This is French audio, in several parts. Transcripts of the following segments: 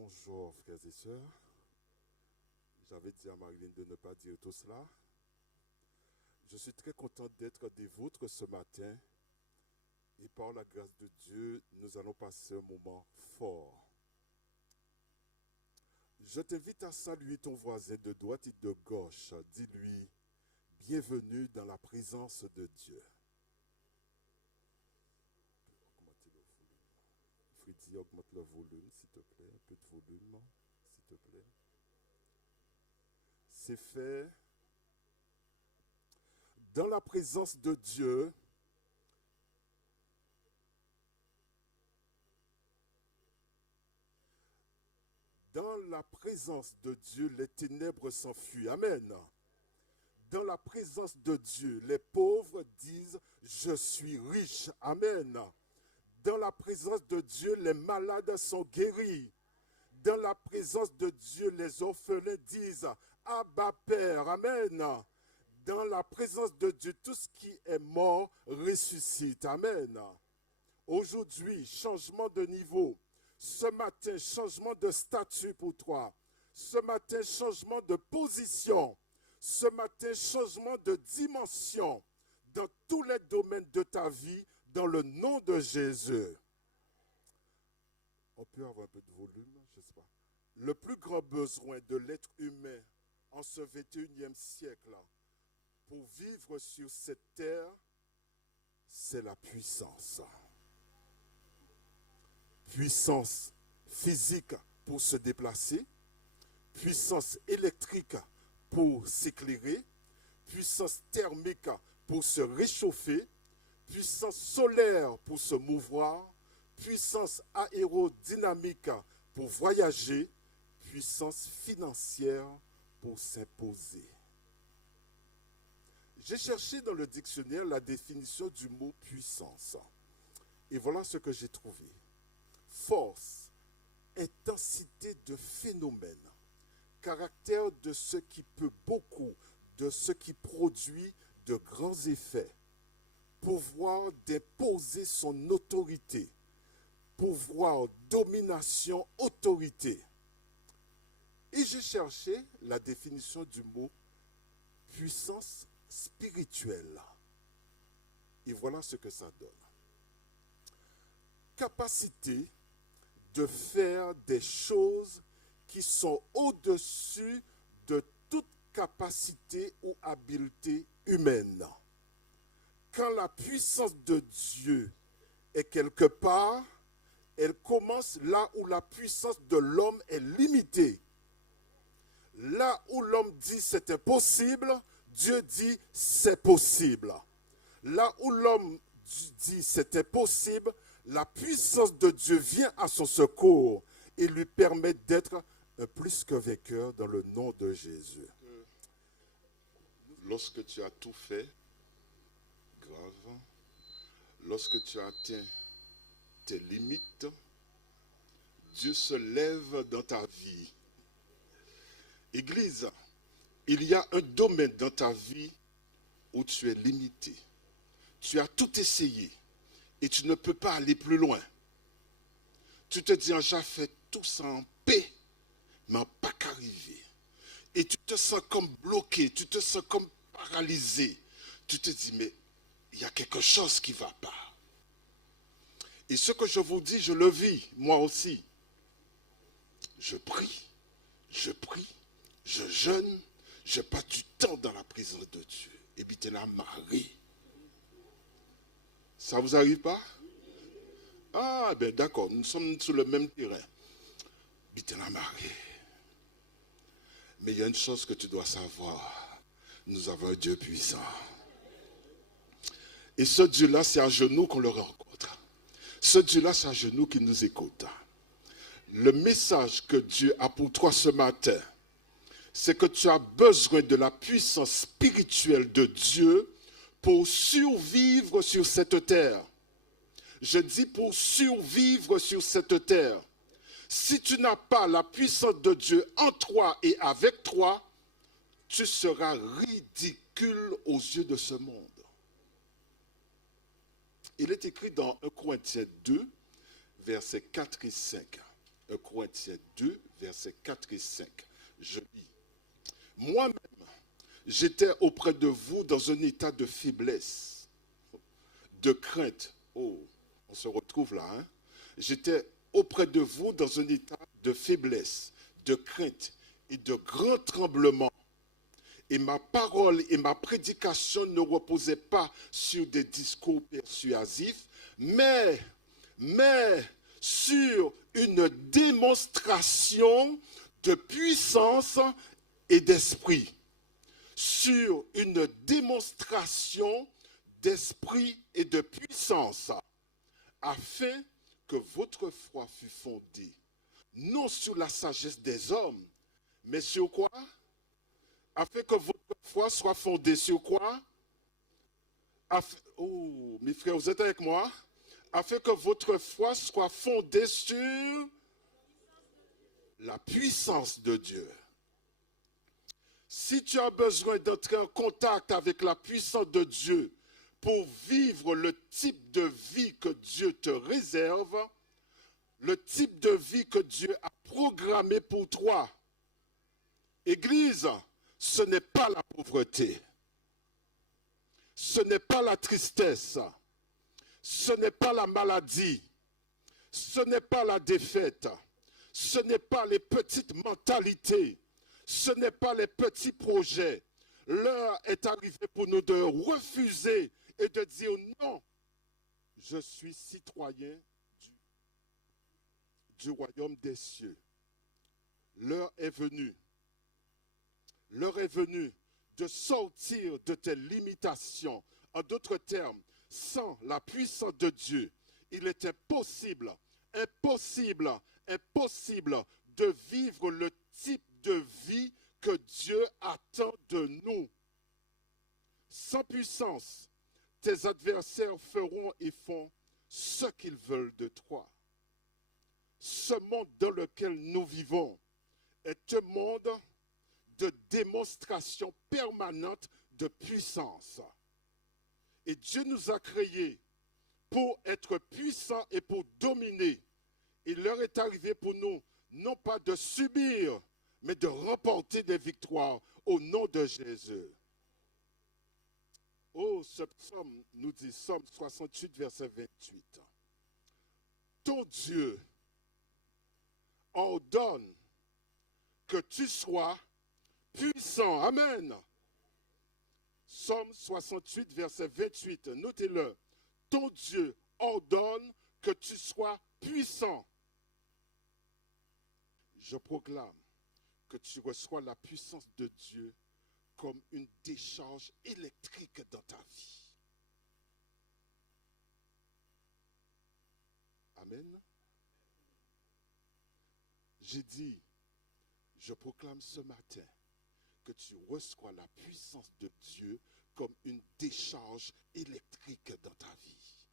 Bonjour frères et sœurs. J'avais dit à Marilyn de ne pas dire tout cela. Je suis très content d'être des vôtres ce matin et par la grâce de Dieu, nous allons passer un moment fort. Je t'invite à saluer ton voisin de droite et de gauche. Dis-lui, bienvenue dans la présence de Dieu. Freddy, augmente le volume, s'il te plaît. Un peu de volume, s'il te plaît. C'est fait. Dans la présence de Dieu, les ténèbres s'enfuient. Amen. Dans la présence de Dieu, les pauvres disent « Je suis riche ». Amen. Dans la présence de Dieu, les malades sont guéris. Dans la présence de Dieu, les orphelins disent « Abba Père ». Amen. Dans la présence de Dieu, tout ce qui est mort ressuscite. Amen. Aujourd'hui, changement de niveau. Ce matin, changement de statut pour toi. Ce matin, changement de position. Ce matin, changement de dimension dans tous les domaines de ta vie, dans le nom de Jésus. On peut avoir un peu de volume, je ne sais pas. Le plus grand besoin de l'être humain en ce 21e siècle pour vivre sur cette terre, c'est la puissance. Puissance physique pour se déplacer, puissance électrique pour s'éclairer, puissance thermique pour se réchauffer, puissance solaire pour se mouvoir, puissance aérodynamique pour voyager, puissance financière pour s'imposer. J'ai cherché dans le dictionnaire la définition du mot puissance. Et voilà ce que j'ai trouvé. Force, intensité de phénomène, caractère de ce qui peut beaucoup, de ce qui produit de grands effets, pouvoir d'imposer son autorité, pouvoir, domination, autorité. Et j'ai cherché la définition du mot puissance spirituelle. Et voilà ce que ça donne. Capacité de faire des choses qui sont au-dessus de toute capacité ou habileté humaine. Quand la puissance de Dieu est quelque part, elle commence là où la puissance de l'homme est limitée. Là où l'homme dit c'est impossible, Dieu dit c'est possible. Là où l'homme dit c'est impossible, la puissance de Dieu vient à son secours et lui permet d'être un plus que vainqueur dans le nom de Jésus. Lorsque tu as tout fait, grave, lorsque tu as atteint tes limites, Dieu se lève dans ta vie. Église, il y a un domaine dans ta vie où tu es limité. Tu as tout essayé et tu ne peux pas aller plus loin. Tu te dis, j'ai fait tout ça en paix, mais pas qu'arriver. Et tu te sens comme bloqué, tu te sens comme paralysé. Tu te dis, mais il y a quelque chose qui ne va pas. Et ce que je vous dis, je le vis, moi aussi. Je prie, je jeûne, je passe du temps dans la présence de Dieu. Et puis tu es là, marée. Ça ne vous arrive pas? Ah, ben d'accord, nous sommes sur le même terrain. Puis tu es là, marée. Mais il y a une chose que tu dois savoir. Nous avons un Dieu puissant. Et ce Dieu-là, c'est à genoux qu'on le rencontre. Ce Dieu-là, c'est à genoux qu'il nous écoute. Le message que Dieu a pour toi ce matin, c'est que tu as besoin de la puissance spirituelle de Dieu pour survivre sur cette terre. Je dis pour survivre sur cette terre. Si tu n'as pas la puissance de Dieu en toi et avec toi, tu seras ridicule aux yeux de ce monde. Il est écrit dans 1 Corinthiens 2, versets 4 et 5. 1 Corinthiens 2, versets 4 et 5. Je lis. Moi-même, j'étais auprès de vous dans un état de faiblesse, de crainte. Oh, on se retrouve là, hein? J'étais auprès de vous dans un état de faiblesse, de crainte et de grand tremblement. Et ma parole et ma prédication ne reposaient pas sur des discours persuasifs, mais sur une démonstration de puissance et d'esprit. Sur une démonstration d'esprit et de puissance, afin que votre foi fût fondée, non sur la sagesse des hommes, mais sur quoi? Afin que votre foi soit fondée sur quoi? Oh, mes frères, vous êtes avec moi? Afin que votre foi soit fondée sur la puissance de Dieu. Si tu as besoin d'entrer en contact avec la puissance de Dieu pour vivre le type de vie que Dieu te réserve, le type de vie que Dieu a programmé pour toi, Église, ce n'est pas la pauvreté, ce n'est pas la tristesse, ce n'est pas la maladie, ce n'est pas la défaite, ce n'est pas les petites mentalités, ce n'est pas les petits projets. L'heure est arrivée pour nous de refuser et de dire non, je suis citoyen du royaume des cieux. L'heure est venue. L'heure est venue de sortir de tes limitations. En d'autres termes, sans la puissance de Dieu, il était impossible de vivre le type de vie que Dieu attend de nous. Sans puissance, tes adversaires feront et font ce qu'ils veulent de toi. Ce monde dans lequel nous vivons est un monde de démonstration permanente de puissance. Et Dieu nous a créés pour être puissants et pour dominer. Et l'heure est arrivée pour nous, non pas de subir, mais de remporter des victoires au nom de Jésus. Oh, ce psaume nous dit, Psaume 68, verset 28. Ton Dieu ordonne que tu sois puissant. Amen. Psaume 68, verset 28. Notez-le. Ton Dieu ordonne que tu sois puissant. Je proclame que tu reçois la puissance de Dieu comme une décharge électrique dans ta vie. Amen. J'ai dit, je proclame ce matin que tu reçois la puissance de Dieu comme une décharge électrique dans ta vie.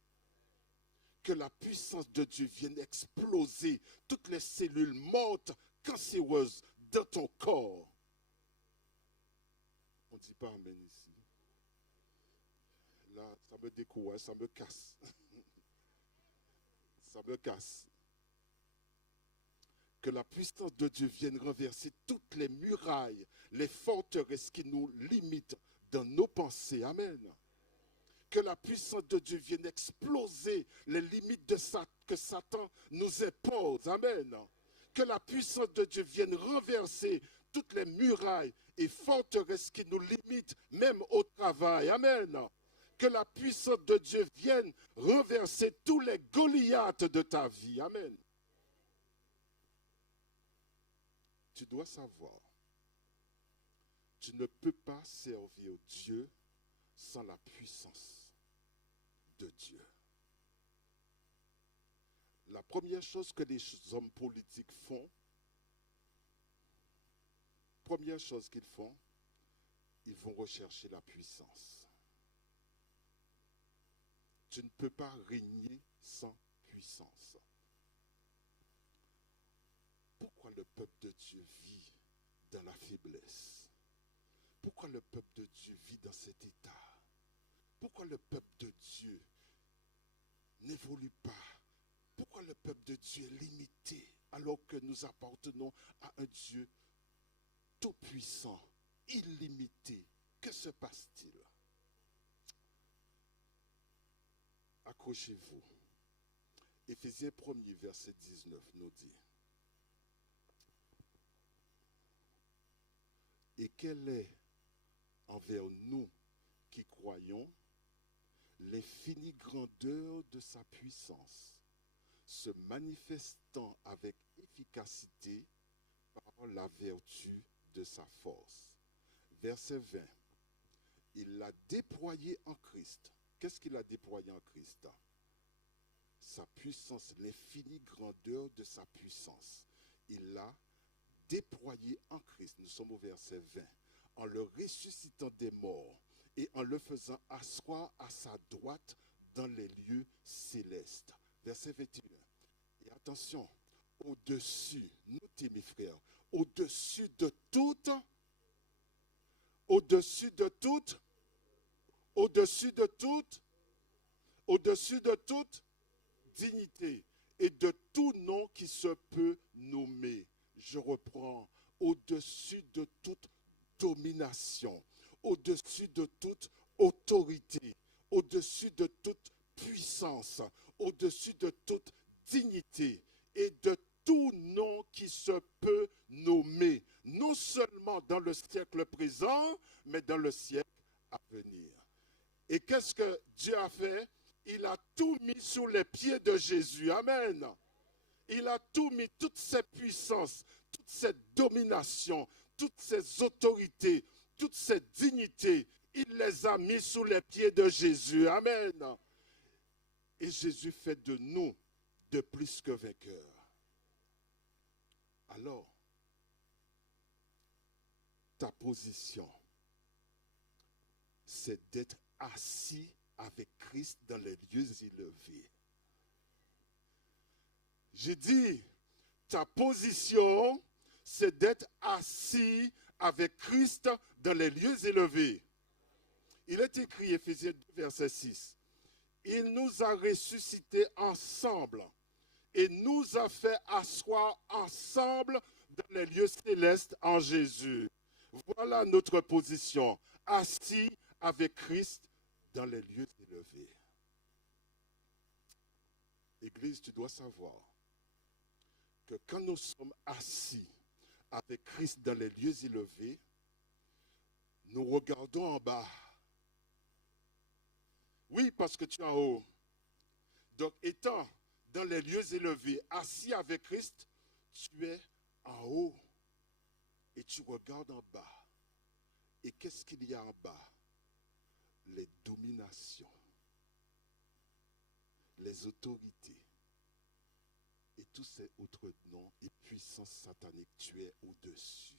Que la puissance de Dieu vienne exploser toutes les cellules mortes, cancéreuses dans ton corps. On ne dit pas amen ici. Là, ça me décourage, ça me casse. Ça me casse. Que la puissance de Dieu vienne renverser toutes les murailles, les forteresses qui nous limitent dans nos pensées. Amen. Que la puissance de Dieu vienne exploser les limites que Satan nous impose. Amen. Que la puissance de Dieu vienne renverser toutes les murailles et forteresses qui nous limitent même au travail. Amen. Que la puissance de Dieu vienne renverser tous les Goliaths de ta vie. Amen. Tu dois savoir, tu ne peux pas servir Dieu sans la puissance de Dieu. La première chose que les hommes politiques font, première chose qu'ils font, ils vont rechercher la puissance. Tu ne peux pas régner sans puissance. Pourquoi le peuple de Dieu vit dans la faiblesse? Pourquoi le peuple de Dieu vit dans cet état? Pourquoi le peuple de Dieu n'évolue pas? Pourquoi le peuple de Dieu est limité? alors que nous appartenons à un Dieu tout-puissant, illimité. Que se passe-t-il? Accrochez-vous. Éphésiens 1er, verset 19 nous dit: et quelle est envers nous qui croyons l'infinie grandeur de sa puissance, se manifestant avec efficacité par la vertu de sa force. Verset 20. Il l'a déployé en Christ. Qu'est-ce qu'il a déployé en Christ? Sa puissance, l'infinie grandeur de sa puissance. Il l'a déployé en Christ. Nous sommes au verset 20. En le ressuscitant des morts et en le faisant asseoir à sa droite dans les lieux célestes. Verset 21. Et attention, au-dessus, notez mes frères, au-dessus de toute, au-dessus de toute, au-dessus de toute, au-dessus de toute dignité et de tout nom qui se peut nommer. Je reprends, au-dessus de toute domination, au-dessus de toute autorité, au-dessus de toute puissance, au-dessus de toute dignité et de tout nom qui se peut nommer, non seulement dans le siècle présent, mais dans le siècle à venir. Et qu'est-ce que Dieu a fait? Il a tout mis sous les pieds de Jésus. Amen. Il a tout mis, toute cette puissance, toute cette domination, toutes ces autorités, toutes ces dignités, il les a mis sous les pieds de Jésus. Amen. Et Jésus fait de nous de plus que vainqueurs. Alors, ta position, c'est d'être assis avec Christ dans les lieux élevés. J'ai dit, ta position, c'est d'être assis avec Christ dans les lieux élevés. Il est écrit, Éphésiens 2, verset 6. Il nous a ressuscités ensemble et nous a fait asseoir ensemble dans les lieux célestes en Jésus. Voilà notre position, assis avec Christ dans les lieux élevés. Église, tu dois savoir que quand nous sommes assis avec Christ dans les lieux élevés, nous regardons en bas. Oui, parce que tu es en haut. Donc, étant dans les lieux élevés, assis avec Christ, tu es en haut et tu regardes en bas. Et qu'est-ce qu'il y a en bas? Les dominations, les autorités et tous ces autres noms et puissances sataniques, tu es au-dessus.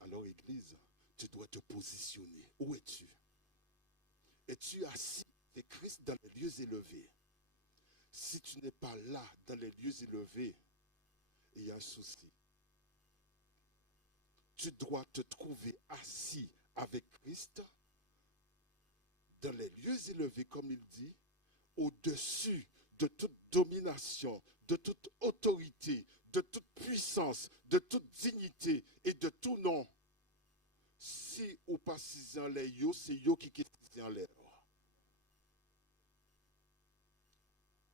Alors, Église, tu dois te positionner. Où es-tu? Es-tu assis avec Christ dans les lieux élevés? Si tu n'es pas là, dans les lieux élevés, il y a un souci. Tu dois te trouver assis avec Christ dans les lieux élevés, comme il dit, au-dessus de toute domination, de toute autorité, de toute puissance, de toute dignité et de tout nom. Si ou pas si en l'air, c'est yo qui est en l'air.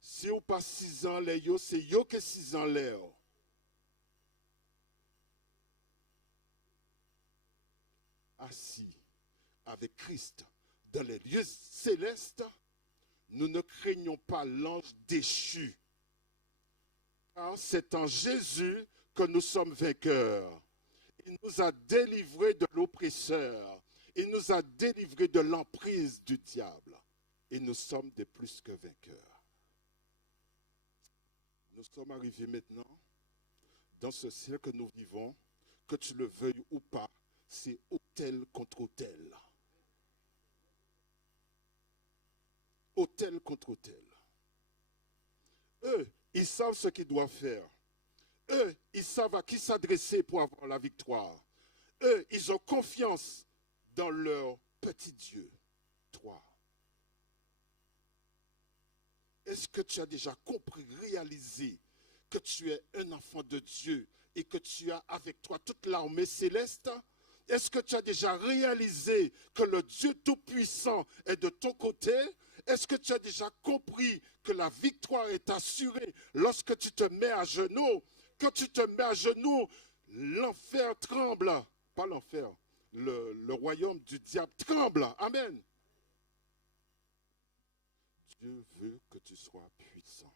Si ou pas si en l'air, c'est yo qui est en l'air. Assis avec Christ dans les lieux célestes, nous ne craignons pas l'ange déchu. Car c'est en Jésus que nous sommes vainqueurs. Il nous a délivrés de l'oppresseur. Il nous a délivrés de l'emprise du diable. Et nous sommes des plus que vainqueurs. Nous sommes arrivés maintenant dans ce siècle que nous vivons, que tu le veuilles ou pas, c'est autel contre autel. Autel contre autel. Eux, ils savent ce qu'ils doivent faire. Eux, ils savent à qui s'adresser pour avoir la victoire. Eux, ils ont confiance dans leur petit Dieu. Toi, Est-ce que tu as déjà compris, réalisé que tu es un enfant de Dieu et que tu as avec toi toute l'armée céleste? Est-ce que tu as déjà réalisé que le Dieu Tout-Puissant est de ton côté? Est-ce que tu as déjà compris que la victoire est assurée lorsque tu te mets à genoux? Quand tu te mets à genoux, l'enfer tremble. Pas l'enfer, le royaume du diable tremble. Amen. Dieu veut que tu sois puissant.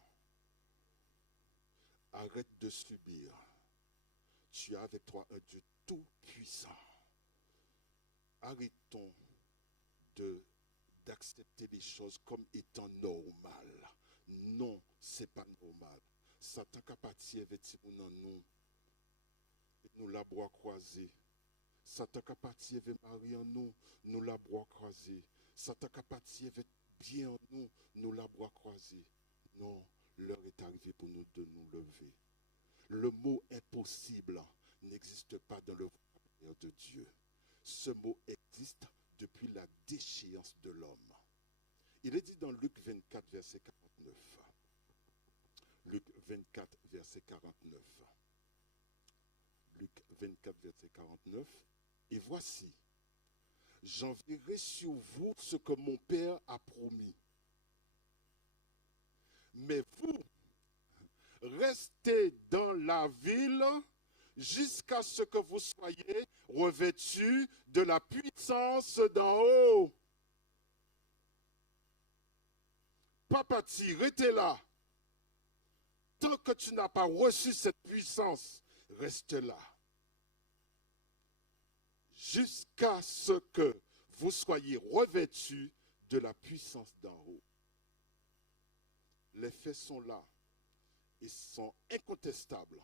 Arrête de subir. Tu as avec toi un Dieu tout-puissant. Arrêtons d'accepter les choses comme étant normales. Non, ce n'est pas normal. Satan qui appartient avec nous, nous la bois croisée. Satan qui appartient avec Marie en nous, nous la bois croisée. Satan qui appartient avec bien en nous, nous la bois croisée. Non, l'heure est arrivée pour nous de nous lever. Le mot impossible n'existe pas dans le vocabulaire de Dieu. Ce mot existe depuis la déchéance de l'homme. Il est dit dans Luc 24, verset 49. Luc 24, verset 49. Luc 24, verset 49. Et voici, j'enverrai sur vous ce que mon Père a promis. Mais vous, restez dans la ville jusqu'à ce que vous soyez revêtus de la puissance d'en haut. Papa, restez là. Tant que tu n'as pas reçu cette puissance, reste là. Jusqu'à ce que vous soyez revêtus de la puissance d'en haut. Les faits sont là et sont incontestables.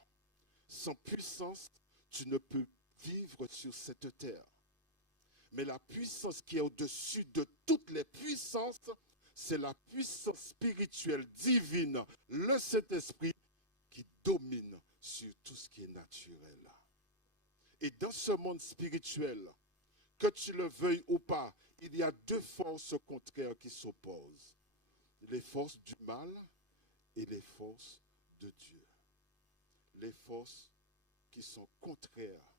Sans puissance, tu ne peux vivre sur cette terre. Mais la puissance qui est au-dessus de toutes les puissances, c'est la puissance spirituelle divine, le Saint-Esprit, qui domine sur tout ce qui est naturel. Et dans ce monde spirituel, que tu le veuilles ou pas, il y a deux forces contraires qui s'opposent. Les forces du mal et les forces de Dieu. Les forces qui sont contraires,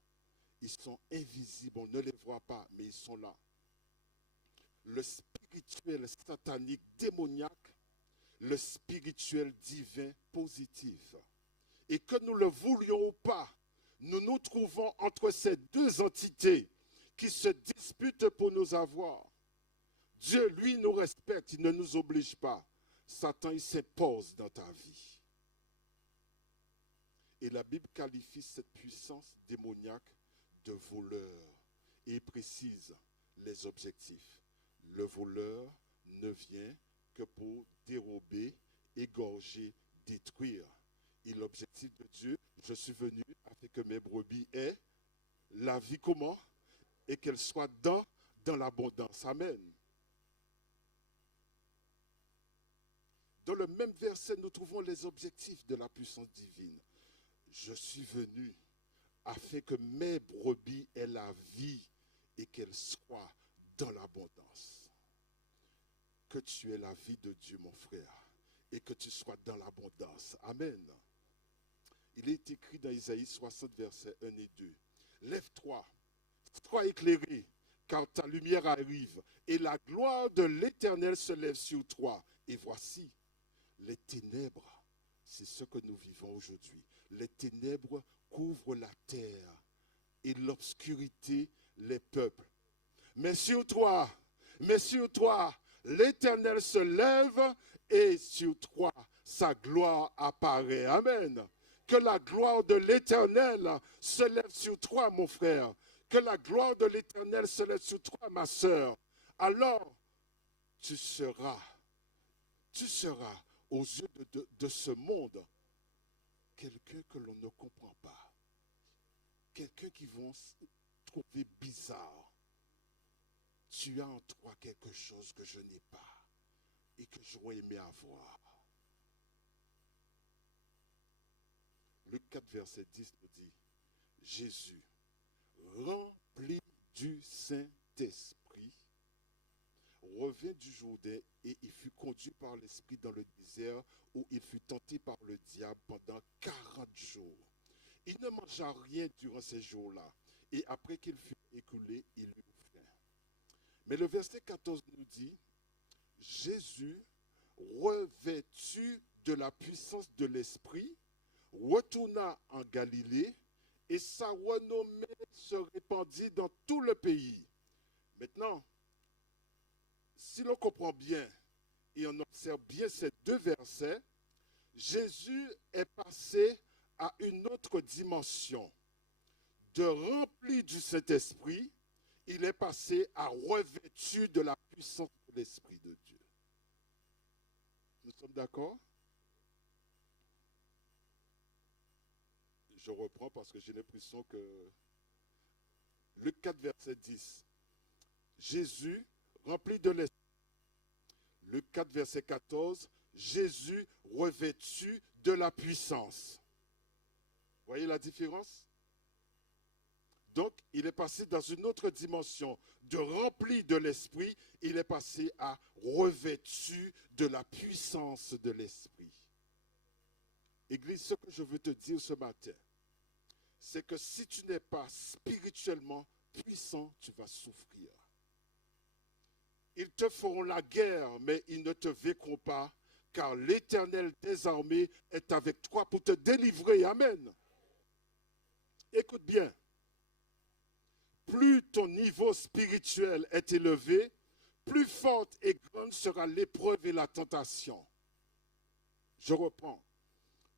ils sont invisibles, on ne les voit pas, mais ils sont là. Le spirituel satanique démoniaque, le spirituel divin positif. Et que nous le voulions ou pas, nous nous trouvons entre ces deux entités qui se disputent pour nous avoir. Dieu, lui, nous respecte, il ne nous oblige pas. Satan, il s'impose dans ta vie. Et la Bible qualifie cette puissance démoniaque de voleur. Et il précise les objectifs. Le voleur ne vient que pour dérober, égorger, détruire. Et l'objectif de Dieu, je suis venu afin que mes brebis aient la vie comment? Et qu'elles soient dans l'abondance. Amen. Dans le même verset, nous trouvons les objectifs de la puissance divine. Je suis venu afin que mes brebis aient la vie et qu'elles soient dans l'abondance. Que tu aies la vie de Dieu, mon frère, et que tu sois dans l'abondance. Amen. Il est écrit dans Isaïe 60, versets 1 et 2. Lève-toi, sois éclairé, car ta lumière arrive, et la gloire de l'Éternel se lève sur toi. Et voici, les ténèbres, c'est ce que nous vivons aujourd'hui. Les ténèbres couvrent la terre et l'obscurité les peuples. Mais sur toi, l'Éternel se lève et sur toi, sa gloire apparaît. Amen. Que la gloire de l'Éternel se lève sur toi, mon frère. Que la gloire de l'Éternel se lève sur toi, ma sœur. Alors, tu seras aux yeux de ce monde quelqu'un que l'on ne comprend pas. Quelqu'un qui vont trouver bizarre. Tu as en toi quelque chose que je n'ai pas et que j'aurais aimé avoir. Luc 4, verset 10 nous dit, Jésus, rempli du Saint-Esprit, revint du Jourdain et il fut conduit par l'Esprit dans le désert où il fut tenté par le diable pendant 40 jours. Il ne mangea rien durant ces jours-là et après qu'il fut écoulé, il eut faim. Mais le verset 14 nous dit, Jésus, revêtu de la puissance de l'Esprit, retourna en Galilée et sa renommée se répandit dans tout le pays. Maintenant, si l'on comprend bien et on observe bien ces deux versets, Jésus est passé à une autre dimension. De rempli du Saint-Esprit, il est passé à revêtu de la puissance de l'Esprit de Dieu. Nous sommes d'accord? Je reprends parce que j'ai l'impression que Luc 4, verset 10. Jésus, rempli de l'Esprit. Luc 4, verset 14. Jésus, revêtu de la puissance. Voyez la différence? Donc, il est passé dans une autre dimension. De rempli de l'Esprit, il est passé à revêtu de la puissance de l'Esprit. Église, ce que je veux te dire ce matin, c'est que si tu n'es pas spirituellement puissant, tu vas souffrir. Ils te feront la guerre, mais ils ne te vaincront pas, car l'Éternel des armées est avec toi pour te délivrer. Amen. Écoute bien. Plus ton niveau spirituel est élevé, plus forte et grande sera l'épreuve et la tentation. Je reprends.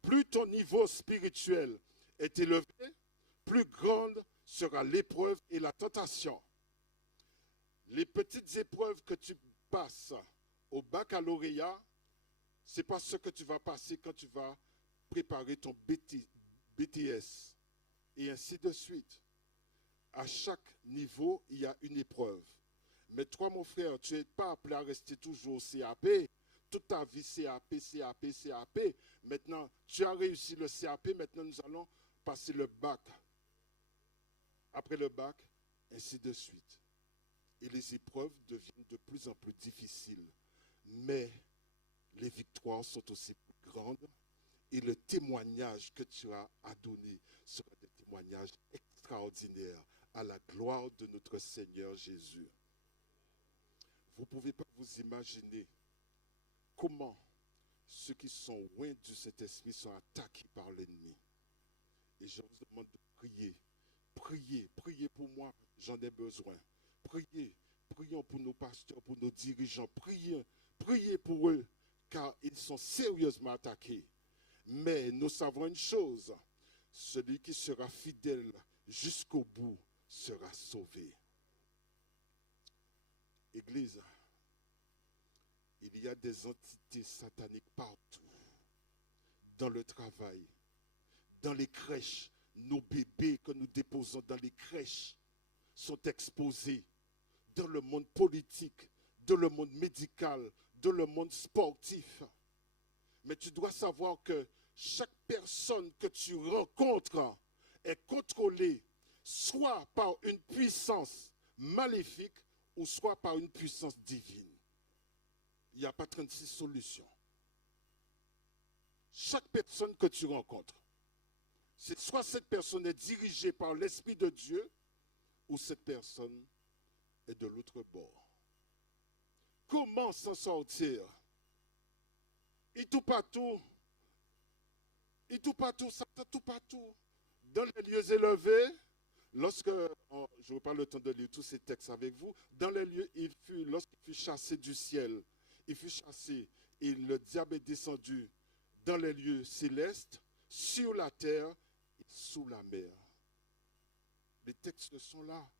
Plus ton niveau spirituel est élevé, plus grande sera l'épreuve et la tentation. Les petites épreuves que tu passes au baccalauréat, ce n'est pas ce que tu vas passer quand tu vas préparer ton BTS et ainsi de suite. À chaque niveau, il y a une épreuve. Mais toi, mon frère, tu n'es pas appelé à rester toujours CAP. Toute ta vie, CAP, CAP, CAP. Maintenant, tu as réussi le CAP. Maintenant, nous allons passer le bac. Après le bac, ainsi de suite. Et les épreuves deviennent de plus en plus difficiles. Mais les victoires sont aussi plus grandes. Et le témoignage que tu as à donner sera des témoignages extraordinaires à la gloire de notre Seigneur Jésus. Vous ne pouvez pas vous imaginer comment ceux qui sont loin du Saint-Esprit sont attaqués par l'ennemi. Et je vous demande de prier. Priez, priez pour moi, j'en ai besoin. Priez, prions pour nos pasteurs, pour nos dirigeants. Priez, priez pour eux, car ils sont sérieusement attaqués. Mais nous savons une chose, celui qui sera fidèle jusqu'au bout sera sauvé. Église, il y a des entités sataniques partout, dans le travail, dans les crèches. Nos bébés que nous déposons dans les crèches sont exposés dans le monde politique, dans le monde médical, dans le monde sportif. Mais tu dois savoir que chaque personne que tu rencontres est contrôlée soit par une puissance maléfique ou soit par une puissance divine. Il n'y a pas 36 solutions. Chaque personne que tu rencontres, c'est soit cette personne est dirigée par l'Esprit de Dieu ou cette personne est de l'autre bord. Comment s'en sortir? Et tout partout, ça tout partout. Dans les lieux élevés, lorsque, je n'ai pas le temps de lire tous ces textes avec vous, dans les lieux, lorsqu'il fut chassé du ciel, il fut chassé et le diable est descendu dans les lieux célestes, sur la terre et sous la mer. Les textes sont là.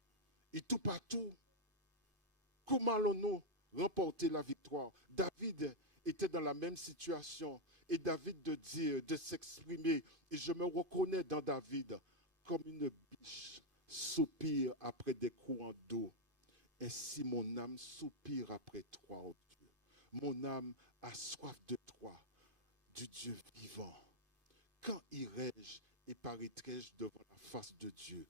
Et tout partout. Comment allons-nous remporter la victoire? David était dans la même situation. Et David de dire, de s'exprimer, et je me reconnais dans David comme une biche soupire après des courants d'eau. Ainsi mon âme soupire après toi, oh Dieu. Mon âme a soif de toi, du Dieu vivant. Quand irai-je et paraîtrai-je devant la face de Dieu?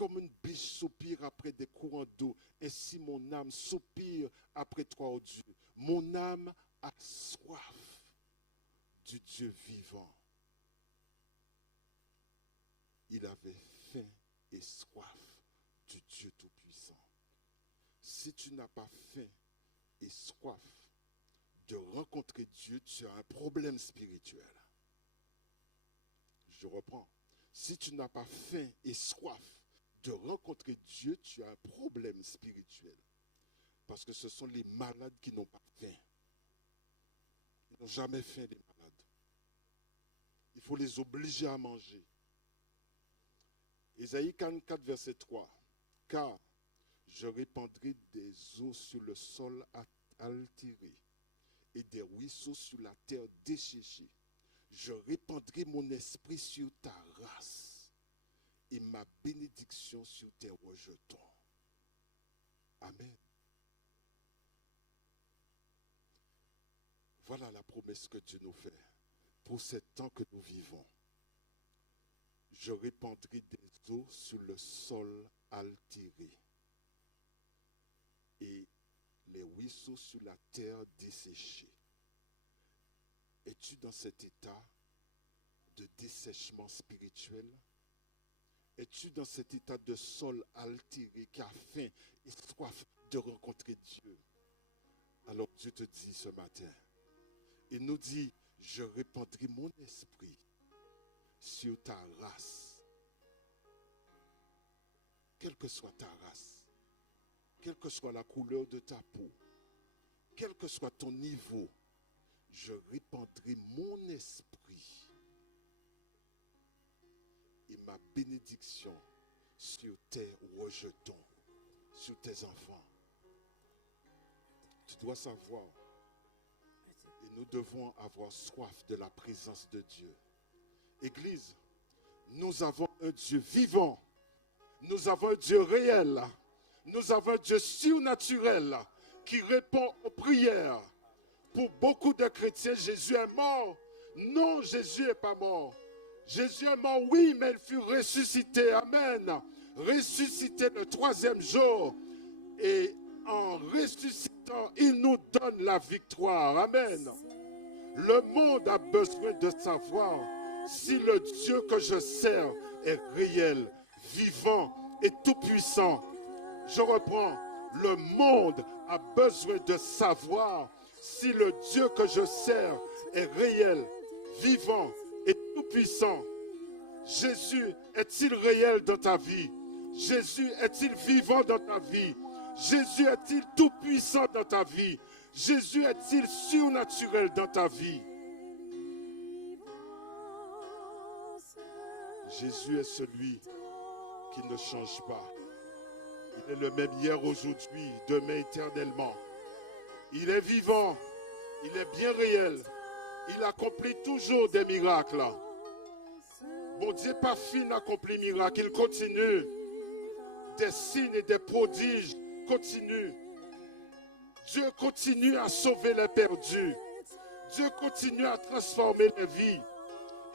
Comme une biche soupire après des courants d'eau, ainsi mon âme soupire après toi, ô Dieu. Mon âme a soif du Dieu vivant. Il avait faim et soif du Dieu Tout-Puissant. Si tu n'as pas faim et soif de rencontrer Dieu, tu as un problème spirituel. Je reprends. Si tu n'as pas faim et soif de rencontrer Dieu, tu as un problème spirituel. Parce que ce sont les malades qui n'ont pas faim. Ils n'ont jamais faim, les malades. Il faut les obliger à manger. Ésaïe 44, verset 3. Car je répandrai des eaux sur le sol altéré et des ruisseaux sur la terre desséchée. Je répandrai mon esprit sur ta race et ma bénédiction sur tes rejetons. Amen. Voilà la promesse que Dieu nous fait pour ce temps que nous vivons. Je répandrai des eaux sur le sol altéré et les ruisseaux sur la terre desséchée. Es-tu dans cet état de dessèchement spirituel? Es-tu dans cet état de sol altéré qui a faim et soif de rencontrer Dieu? Alors Dieu te dit ce matin, il nous dit, je répandrai mon esprit sur ta race. Quelle que soit ta race, quelle que soit la couleur de ta peau, quel que soit ton niveau, je répandrai mon esprit et ma bénédiction sur tes rejetons, sur tes enfants. Tu dois savoir, et nous devons avoir soif de la présence de Dieu. Église, nous avons un Dieu vivant, nous avons un Dieu réel, nous avons un Dieu surnaturel qui répond aux prières. Pour beaucoup de chrétiens, Jésus est mort. Non, Jésus n'est pas mort. Jésus est mort, oui, mais il fut ressuscité. Amen. Ressuscité le 3e jour. Et en ressuscitant, il nous donne la victoire. Amen. Le monde a besoin de savoir si le Dieu que je sers est réel, vivant et tout-puissant. Je reprends. Le monde a besoin de savoir si le Dieu que je sers est réel, vivant et tout-puissant. Jésus est-il réel dans ta vie? Jésus est-il vivant dans ta vie? Jésus est-il tout-puissant dans ta vie? Jésus est-il surnaturel dans ta vie? Jésus est celui qui ne change pas. Il est le même hier, aujourd'hui, demain, éternellement. Il est vivant, il est bien réel, il accomplit toujours des miracles. Mon Dieu, pas fini d'accomplir des miracles, il continue. Des signes et des prodiges continuent. Dieu continue à sauver les perdus. Dieu continue à transformer les vies.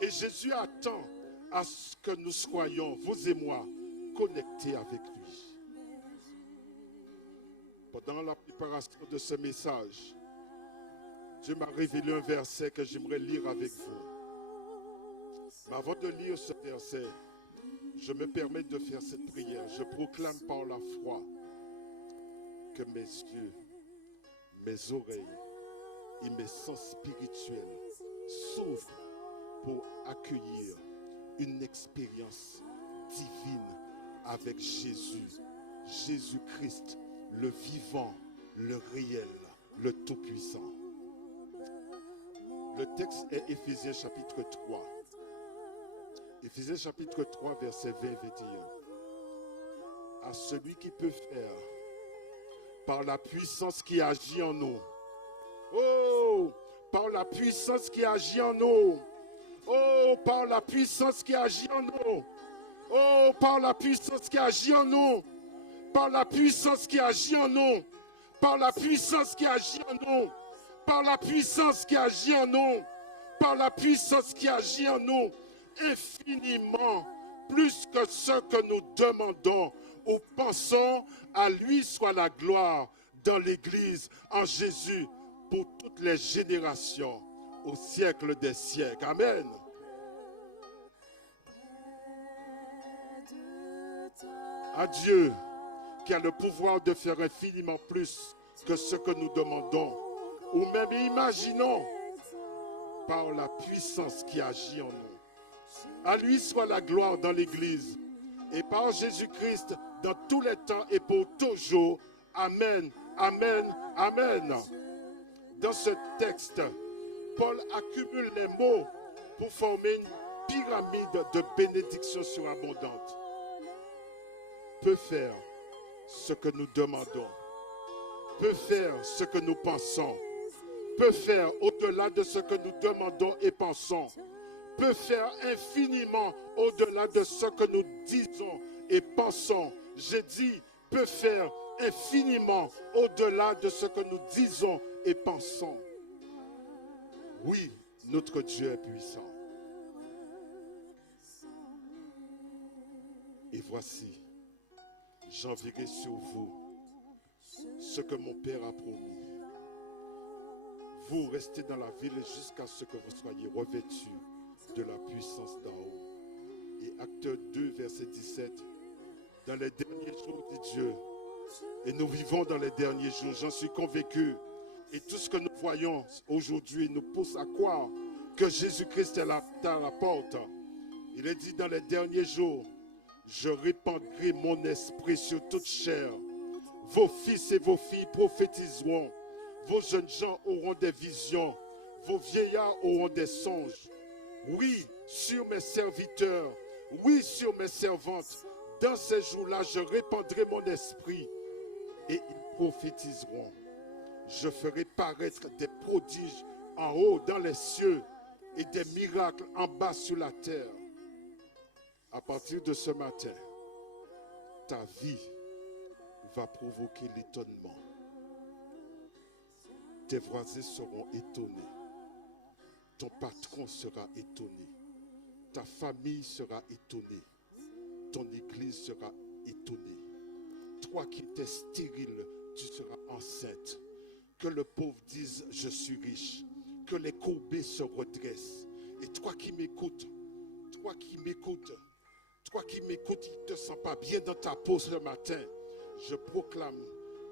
Et Jésus attend à ce que nous soyons, vous et moi, connectés avec lui. Pendant la préparation de ce message, Dieu m'a révélé un verset que j'aimerais lire avec vous. Mais avant de lire ce verset, je me permets de faire cette prière. Je proclame par la foi que mes yeux, mes oreilles et mes sens spirituels s'ouvrent pour accueillir une expérience divine avec Jésus, Jésus-Christ, le vivant, le réel, le tout-puissant. Le texte est Éphésiens chapitre 3. Éphésiens chapitre 3, verset 20 et 21. À celui qui peut faire, par la puissance qui agit en nous. Oh, par la puissance qui agit en nous. Oh, par la puissance qui agit en nous. Oh, par la puissance qui agit en nous. Par la puissance qui agit en nous. Par la puissance qui agit en nous. Par la puissance qui agit en nous. Par la puissance qui agit en nous. Infiniment plus que ce que nous demandons ou pensons. À lui soit la gloire dans l'Église, en Jésus, pour toutes les générations, au siècle des siècles. Amen. À Dieu, qui a le pouvoir de faire infiniment plus que ce que nous demandons, ou même imaginons, par la puissance qui agit en nous. À lui soit la gloire dans l'Église, et par Jésus-Christ, dans tous les temps et pour toujours. Amen, amen, amen. Dans ce texte, Paul accumule les mots pour former une pyramide de bénédictions surabondantes. Peut faire ce que nous demandons, peut faire ce que nous pensons, peut faire au-delà de ce que nous demandons et pensons, peut faire infiniment au-delà de ce que nous disons et pensons. J'ai dit, peut faire infiniment au-delà de ce que nous disons et pensons. Oui, notre Dieu est puissant. Et voici, j'enverrai sur vous ce que mon Père a promis. Vous restez dans la ville jusqu'à ce que vous soyez revêtus de la puissance d'en haut. Et Acte 2, verset 17. Dans les derniers jours, dit Dieu, et nous vivons dans les derniers jours, j'en suis convaincu. Et tout ce que nous voyons aujourd'hui nous pousse à croire que Jésus-Christ est à la porte. Il est dit dans les derniers jours, je répandrai mon esprit sur toute chair. Vos fils et vos filles prophétiseront. Vos jeunes gens auront des visions. Vos vieillards auront des songes. Oui, sur mes serviteurs. Oui, sur mes servantes. Dans ces jours-là, je répandrai mon esprit et ils prophétiseront. Je ferai paraître des prodiges en haut dans les cieux et des miracles en bas sur la terre. À partir de ce matin, ta vie va provoquer l'étonnement. Tes voisins seront étonnés. Ton patron sera étonné. Ta famille sera étonnée. Ton église sera étonnée. Toi qui étais stérile, tu seras enceinte. Que le pauvre dise, je suis riche. Que les courbés se redressent. Et toi qui m'écoutes, il ne te sens pas bien dans ta peau ce matin. Je proclame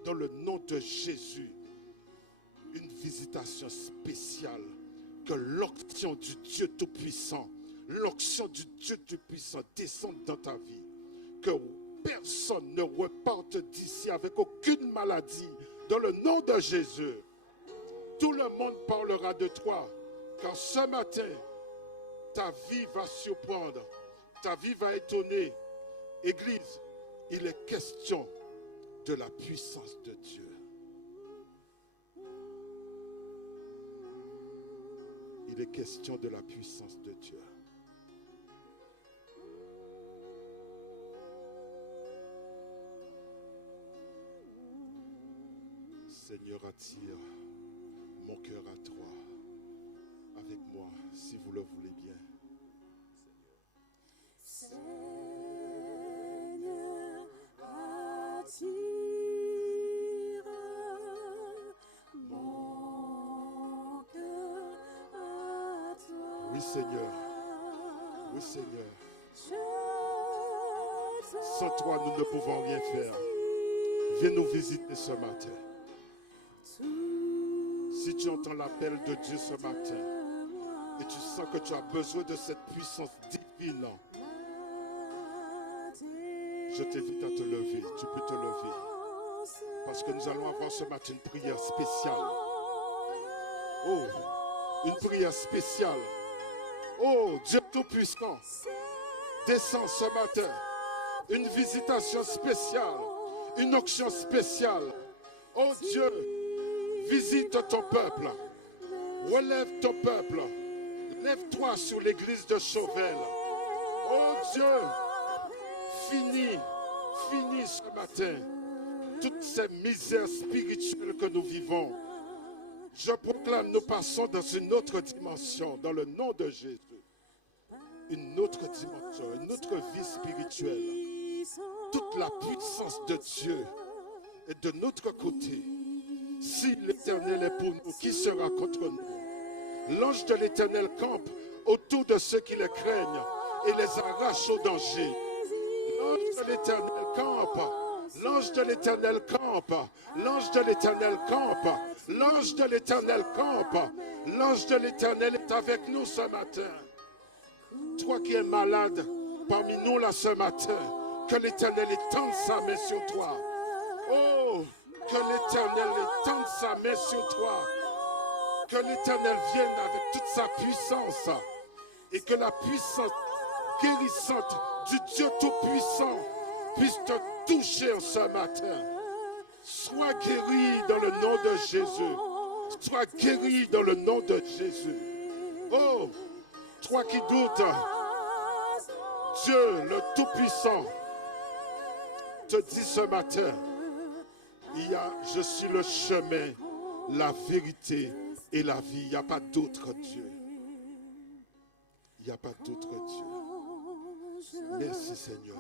dans le nom de Jésus une visitation spéciale. Que l'onction du Dieu Tout-Puissant, l'onction du Dieu Tout-Puissant descende dans ta vie. Que personne ne reparte d'ici avec aucune maladie. Dans le nom de Jésus, tout le monde parlera de toi. Car ce matin, ta vie va surprendre. Ta vie va étonner. Église, il est question de la puissance de Dieu. Il est question de la puissance de Dieu. Seigneur, attire mon cœur à toi. Avec moi, si vous le voulez bien. Seigneur, attire mon cœur à toi. Oui, Seigneur. Oui, Seigneur. Sans toi, nous ne pouvons rien faire. Viens nous visiter ce matin. Si tu entends l'appel de Dieu ce matin et tu sens que tu as besoin de cette puissance divine, je t'invite à te lever. Tu peux te lever. Parce que nous allons avoir ce matin une prière spéciale. Oh, une prière spéciale. Oh, Dieu Tout-Puissant, descends ce matin. Une visitation spéciale. Une onction spéciale. Oh Dieu, visite ton peuple. Relève ton peuple. Lève-toi sur l'église de Chauvel. Oh Dieu, finis ce matin toutes ces misères spirituelles que nous vivons. Je proclame, nous passons dans une autre dimension, dans le nom de Jésus. une autre dimension, une autre vie spirituelle. Toute la puissance de Dieu est de notre côté. Si l'Éternel est pour nous, qui sera contre nous? L'ange de l'Éternel campe autour de ceux qui le craignent et les arrache au danger. L'ange de l'Éternel campe. L'ange de l'Éternel campe. L'ange de l'Éternel campe. L'ange de l'Éternel campe. L'ange de l'Éternel est avec nous ce matin. Toi qui es malade parmi nous là ce matin, que l'Éternel étende sa main sur toi. Oh, que l'Éternel étende sa main sur toi. Que l'Éternel vienne avec toute sa puissance et que la puissance guérissante du Dieu Tout-Puissant puisse te toucher en ce matin. Sois guéri dans le nom de Jésus. Sois guéri dans le nom de Jésus. Oh, toi qui doutes, Dieu le Tout-Puissant te dit ce matin, je suis le chemin, la vérité et la vie. Il n'y a pas d'autre Dieu. Il n'y a pas d'autre Dieu. Merci Seigneur.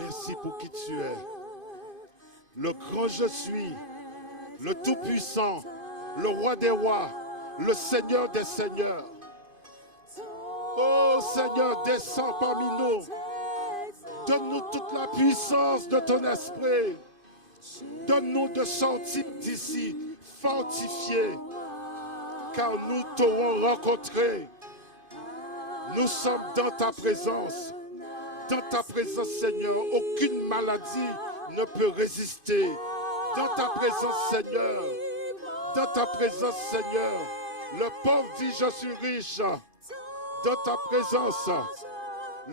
Merci pour qui tu es. Le grand je suis, le Tout-Puissant, le Roi des rois, le Seigneur des seigneurs. Oh Seigneur, descends parmi nous. Donne-nous toute la puissance de ton esprit. Donne-nous de sortir d'ici fortifiés, car nous t'aurons rencontré. Nous sommes dans ta présence. Dans ta présence, Seigneur, aucune maladie ne peut résister. Dans ta présence, Seigneur, dans ta présence, Seigneur, le pauvre dit, je suis riche. Dans ta présence,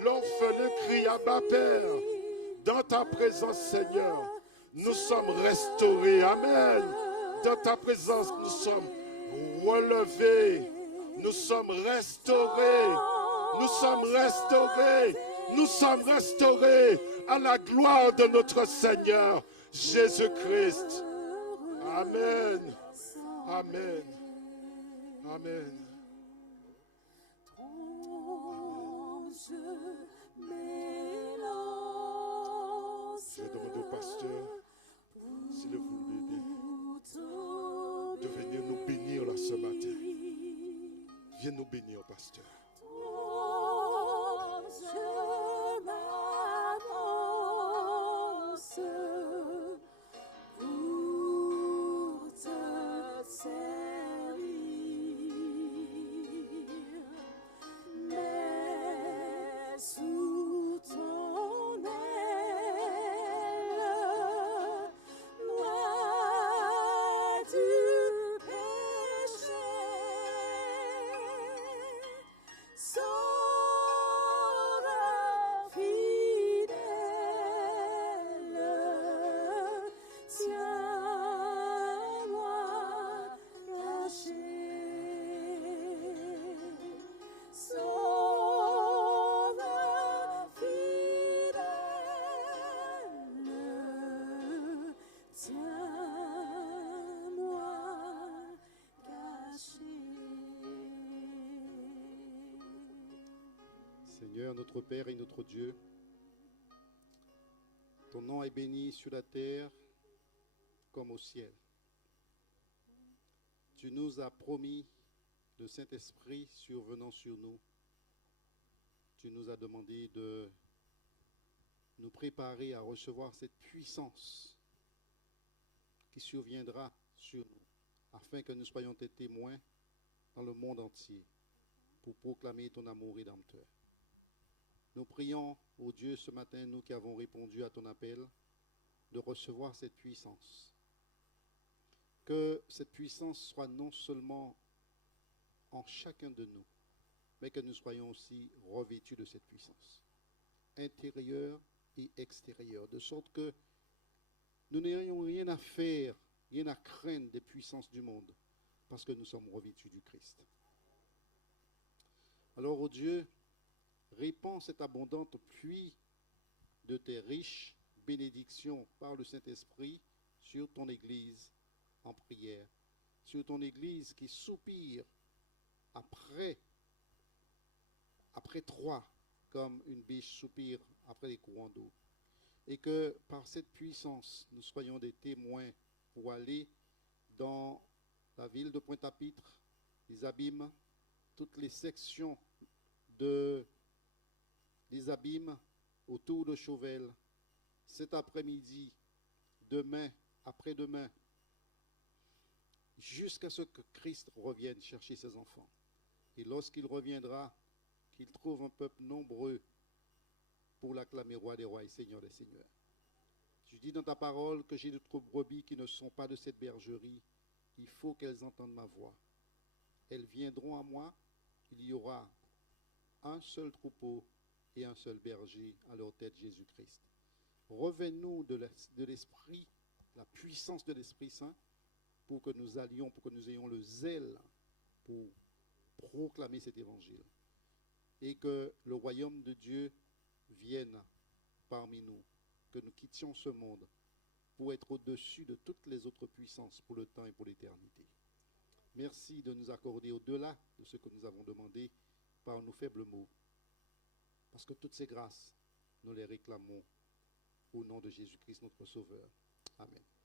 l'orphelin crie à ma Père. Dans ta présence, Seigneur, nous sommes restaurés. Amen. Dans ta présence, nous sommes relevés. Nous sommes restaurés. Nous sommes restaurés. Nous sommes restaurés à la gloire de notre Seigneur Jésus-Christ. Amen. Amen. Amen. Je vais demander au pasteur, s'il le voulait bien, de venir nous bénir là ce matin. Viens nous bénir, pasteur. Je m'avance pour te servir, mais sous ton aile, loin du péché. Seigneur, notre Père et notre Dieu, ton nom est béni sur la terre comme au ciel. Tu nous as promis le Saint-Esprit survenant sur nous. Tu nous as demandé de nous préparer à recevoir cette puissance qui surviendra sur nous, afin que nous soyons tes témoins dans le monde entier pour proclamer ton amour rédempteur. Nous prions, ô Dieu, ce matin, nous qui avons répondu à ton appel, de recevoir cette puissance. Que cette puissance soit non seulement en chacun de nous, mais que nous soyons aussi revêtus de cette puissance, intérieure et extérieure, de sorte que nous n'ayons rien à faire, rien à craindre des puissances du monde, parce que nous sommes revêtus du Christ. Alors, ô Dieu, répands cette abondante pluie de tes riches bénédictions par le Saint-Esprit sur ton Église en prière, sur ton Église qui soupire après après 3, comme une biche soupire après les courants d'eau. Et que par cette puissance, nous soyons des témoins pour aller dans la ville de Pointe-à-Pitre, les abîmes, toutes les sections des abîmes autour de Chauvel, cet après-midi, demain, après-demain, jusqu'à ce que Christ revienne chercher ses enfants. Et lorsqu'il reviendra, qu'il trouve un peuple nombreux pour l'acclamer roi des rois et seigneur des seigneurs. Tu dis dans ta parole que j'ai d'autres brebis qui ne sont pas de cette bergerie. Il faut qu'elles entendent ma voix. Elles viendront à moi. Il y aura un seul troupeau et un seul berger à leur tête, Jésus-Christ. Revenez-nous de l'Esprit, la puissance de l'Esprit Saint, pour que nous allions, pour que nous ayons le zèle pour proclamer cet évangile. Et que le royaume de Dieu vienne parmi nous, que nous quittions ce monde pour être au-dessus de toutes les autres puissances pour le temps et pour l'éternité. Merci de nous accorder au-delà de ce que nous avons demandé par nos faibles mots, parce que toutes ces grâces, nous les réclamons au nom de Jésus-Christ, notre Sauveur. Amen.